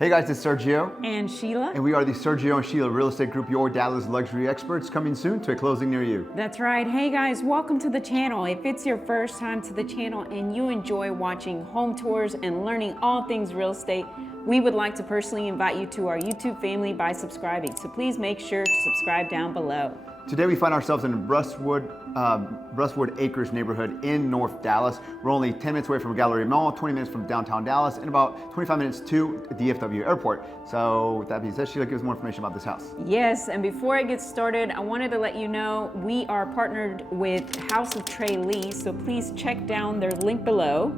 Hey guys, it's Sergio. And Sheila. And we are the Sergio and Sheila Real Estate Group, your Dallas luxury experts, coming soon to a closing near you. That's right. Hey guys, welcome to the channel. If it's your first time to the channel and you enjoy watching home tours and learning all things real estate, we would like to personally invite you to our YouTube family by subscribing. So please make sure to subscribe down below. Today we find ourselves in Russwood Acres neighborhood in North Dallas. We're only 10 minutes away from Gallery Mall, 20 minutes from downtown Dallas, and about 25 minutes to DFW Airport. So with that being said, Sheila, give us more information about this house. Yes, and before I get started, I wanted to let you know we are partnered with House of Trey Lee, so please check down their link below.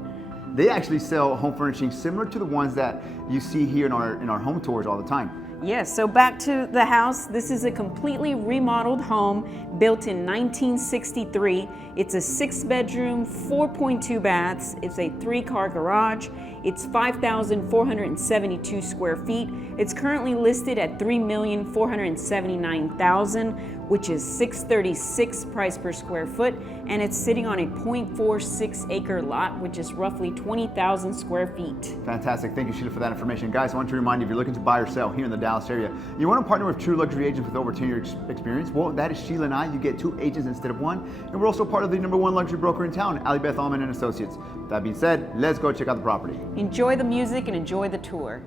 They actually sell home furnishings similar to the ones that you see here in our home tours all the time. Yes, so back to the house. This is a completely remodeled home built in 1963. It's a 6-bedroom, 4.2 baths. It's a 3-car garage. It's 5,472 square feet. It's currently listed at $3,479,000, which is $636 price per square foot, and it's sitting on a 0.46 acre lot, which is roughly 20,000 square feet. Fantastic. Thank you, Sheila, for that information. Guys, I want to remind you, if you're looking to buy or sell here in the Dallas area, you want to partner with true luxury agents with over 10 years experience. Well, that is Sheila and I. You get 2 agents instead of 1. And we're also part of the #1 luxury broker in town, Ali Beth Allman and Associates. That being said, let's go check out the property. Enjoy the music and enjoy the tour.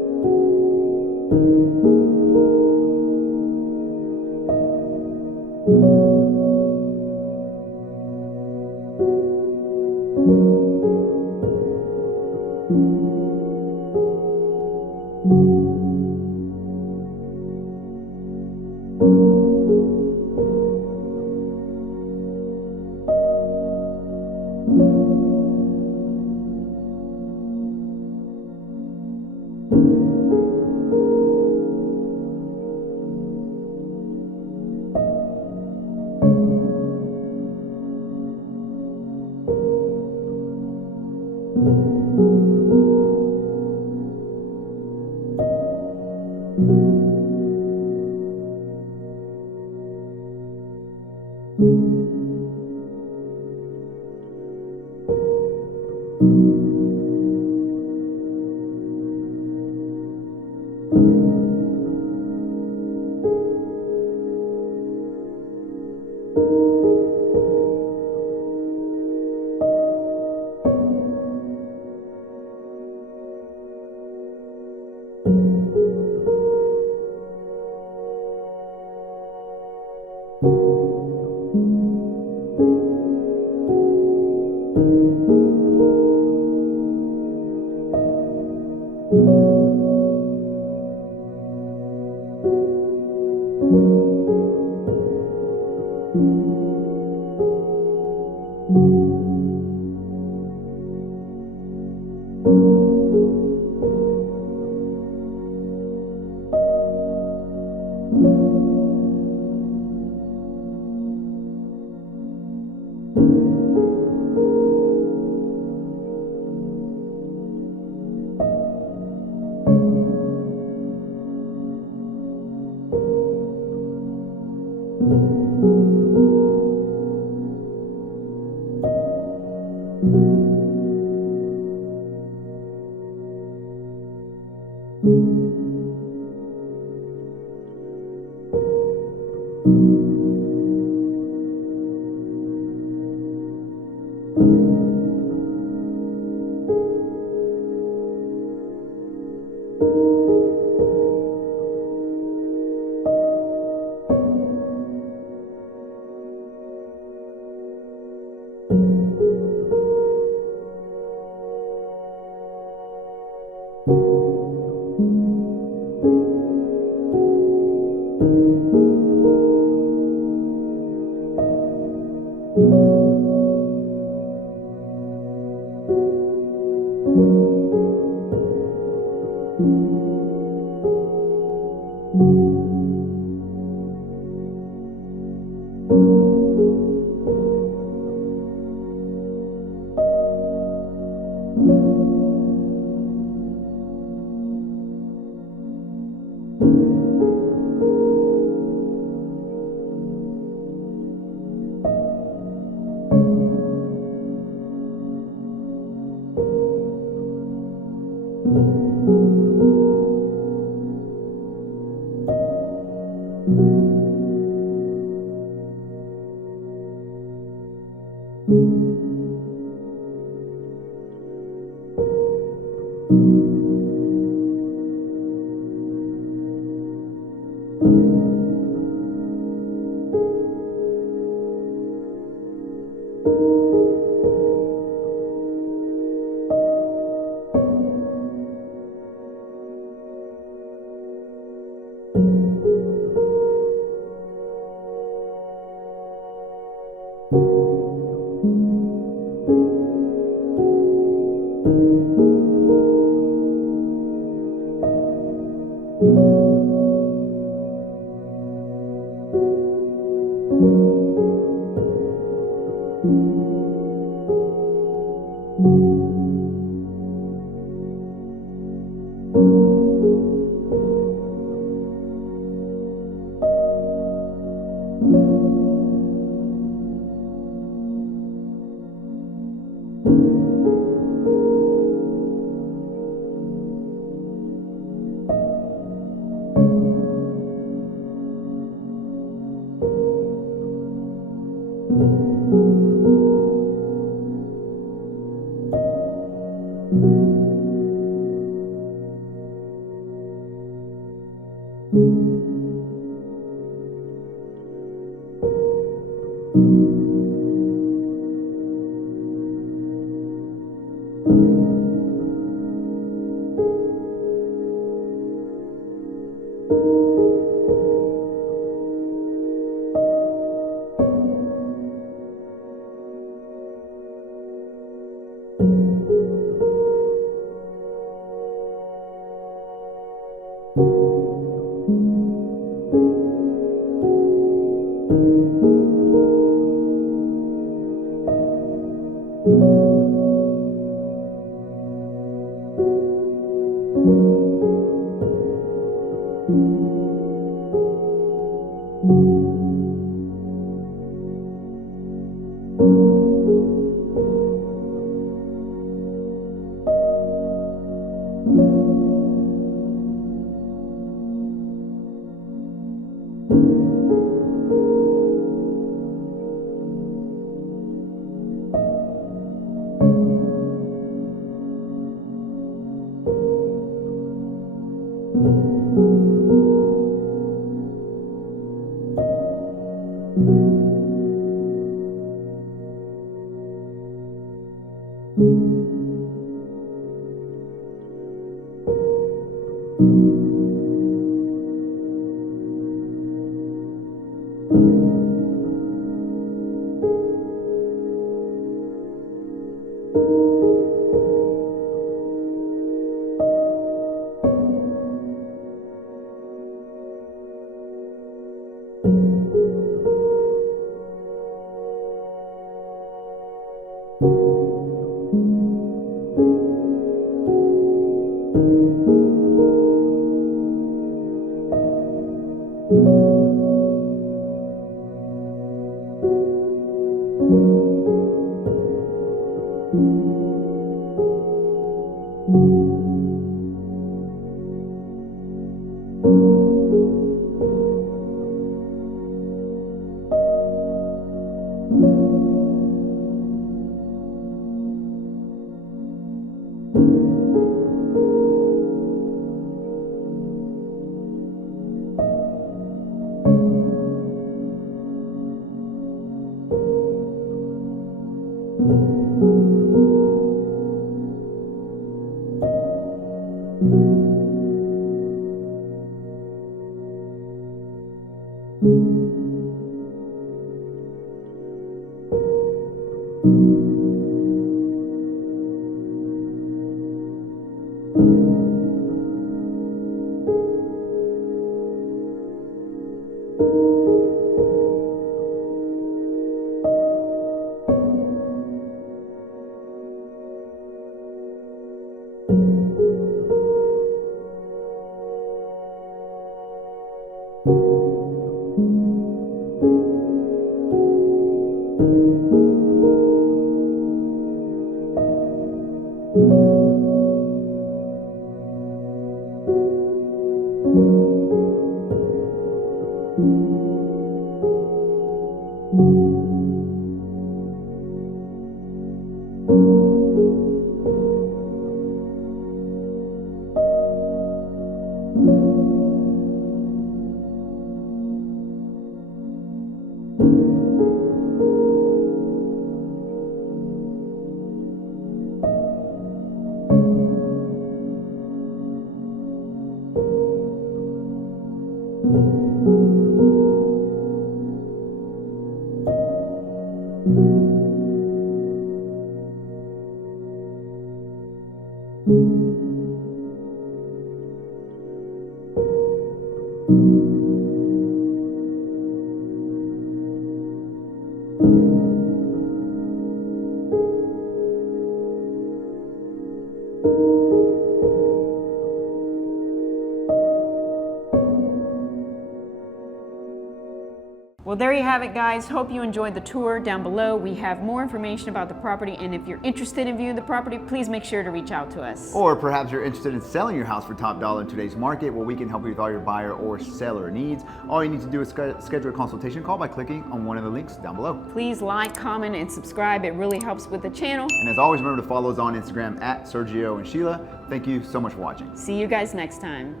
Well, there you have it, guys. Hope you enjoyed the tour. Down below, we have more information about the property, and if you're interested in viewing the property, please make sure to reach out to us. Or perhaps you're interested in selling your house for top dollar in today's market. Well, we can help you with all your buyer or seller needs. All you need to do is schedule a consultation call by clicking on one of the links down below. Please like, comment, and subscribe. It really helps with the channel. And as always, remember to follow us on Instagram at Sergio and Sheila. Thank you so much for watching. See you guys next time.